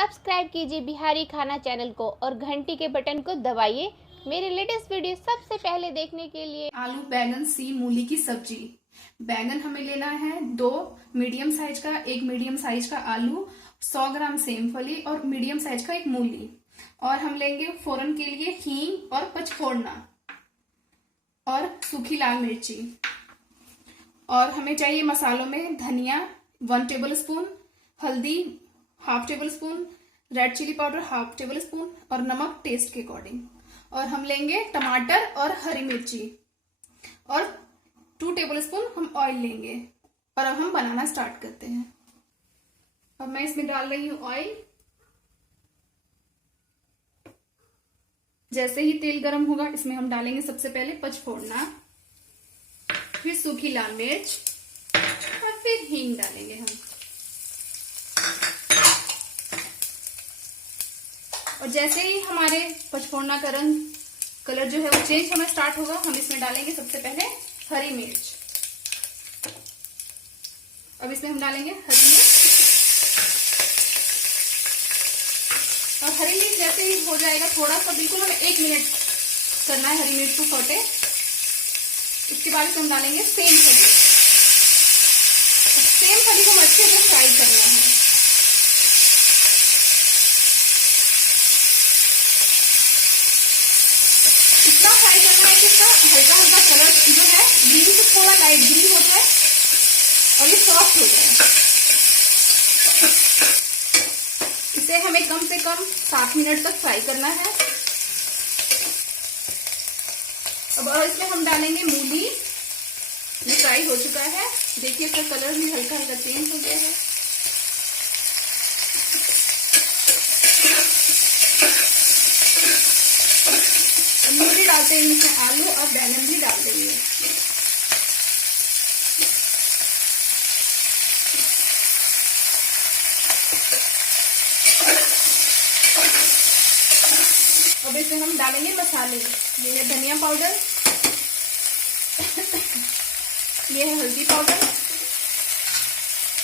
Subscribe कीजिए बिहारी खाना channel को और घंटी के बटन को दबाइए मेरे लेटेस्ट वीडियो सबसे पहले देखने के लिए। आलू बैगन सी मूली की सब्जी। बैगन हमें लेना है 2 मीडियम साइज का, 1 मीडियम साइज का आलू, 100 ग्राम सेम फली और मीडियम साइज का 1 मूली। और हम लेंगे फोरन के लिए हींग और पचफोड़ना और सूखी लाल मिर्ची। और हमें चाहिए मसालों में धनिया 1 टेबल स्पून, हल्दी 1/2 tablespoon, red chili powder 1/2 tablespoon और नमक टेस्ट के अकॉर्डिंग। और हम लेंगे टमाटर और हरी मिर्ची और 2 टेबल स्पून हम ऑयल लेंगे। और अब हम बनाना स्टार्ट करते हैं। अब मैं इसमें डाल रही हूं ऑयल। जैसे ही तेल गर्म होगा इसमें हम डालेंगे सबसे पहले पचफोड़ना, फिर सूखी लाल मिर्च और फिर हींग डालेंगे हम। और जैसे ही हमारे पचफोड़ना का रंग कलर जो है वो चेंज होना स्टार्ट होगा, हम इसमें डालेंगे सबसे पहले हरी मिर्च। अब इसमें हम डालेंगे हरी मिर्च। और हरी मिर्च जैसे ही हो जाएगा थोड़ा सा, बिल्कुल हमें 1 मिनट करना है हरी मिर्च को सौटे। इसके बाद इसमें हम डालेंगे सेम फली। सेम फली को हम अच्छे से फ्राई करना है। इतना फ्राई करना है कि इसका हल्का हल्का कलर जो है ग्रीन से थोड़ा लाइट ग्रीन हो जाए और ये सॉफ्ट हो जाए। इसे हमें कम से कम 7 मिनट तक फ्राई करना है। अब और इसमें हम डालेंगे मूली। ये फ्राई हो चुका है, देखिए इसका कलर भी हल्का हल्का चेंज हो गया है। मूली डालते हैं इसमें आलू और बैंगन भी डाल देंगे। अब इसमें हम डालेंगे मसाले। ये है धनिया पाउडर, ये है हल्दी पाउडर,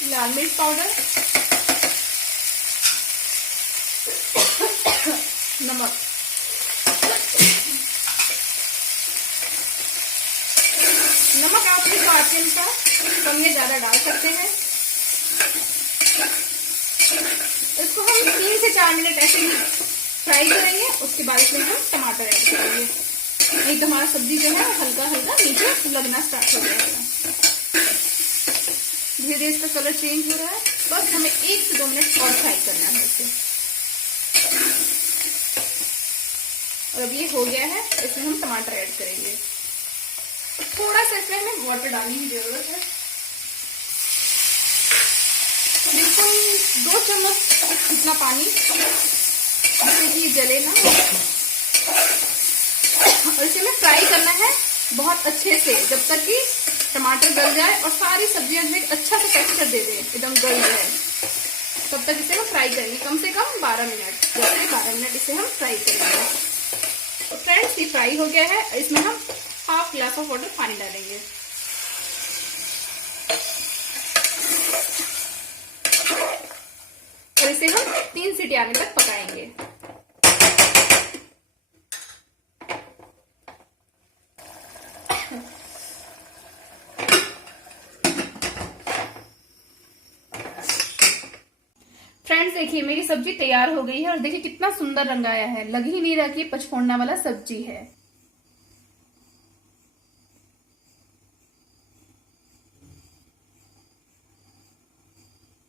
लाल मिर्च पाउडर, नमक। नमक आप अपने स्वाद के अनुसार कम या ज्यादा डाल सकते हैं। इसको हम 3 से 4 मिनट ऐसे ही फ्राई करेंगे। उसके बाद इसमें हम टमाटर ऐड करेंगे, नहीं तो हमारा सब्जी जो है हल्का हल्का नीचे लगना स्टार्ट हो जाएगा। धीरे धीरे इसका कलर चेंज हो रहा है, बस हमें 1 से 2 मिनट और फ्राई करना है इसे। और अब ये हो गया है, इसमें हम टमाटर ऐड करेंगे। थोड़ा सा इसमें हमें वाटर डालने की जरूरत है, बिल्कुल 2 चम्मच इतना पानी, जिससे कि जले ना। और इसे हमें फ्राई करना है बहुत अच्छे से, जब तक कि टमाटर गल जाए और सारी सब्जियां जो एक अच्छा सा टेक्सचर दे दे, एकदम गल जाए, तब तक इसे हम फ्राई करेंगे कम से कम 12 मिनट। जैसे 12 मिनट इसे हम फ्राई करेंगे। तो फ्रेंड्स, ये फ्राई हो गया है। इसमें हम 1/2 ग्लास ऑफ वाटर पानी डालेंगे। और इसे हम 3 सीटी आने तक पकाएंगे। फ्रेंड्स, देखिए मेरी सब्जी तैयार हो गई है और देखिए कितना सुंदर रंग आया है। लग ही नहीं रहा कि पचफोड़ना वाला सब्जी है।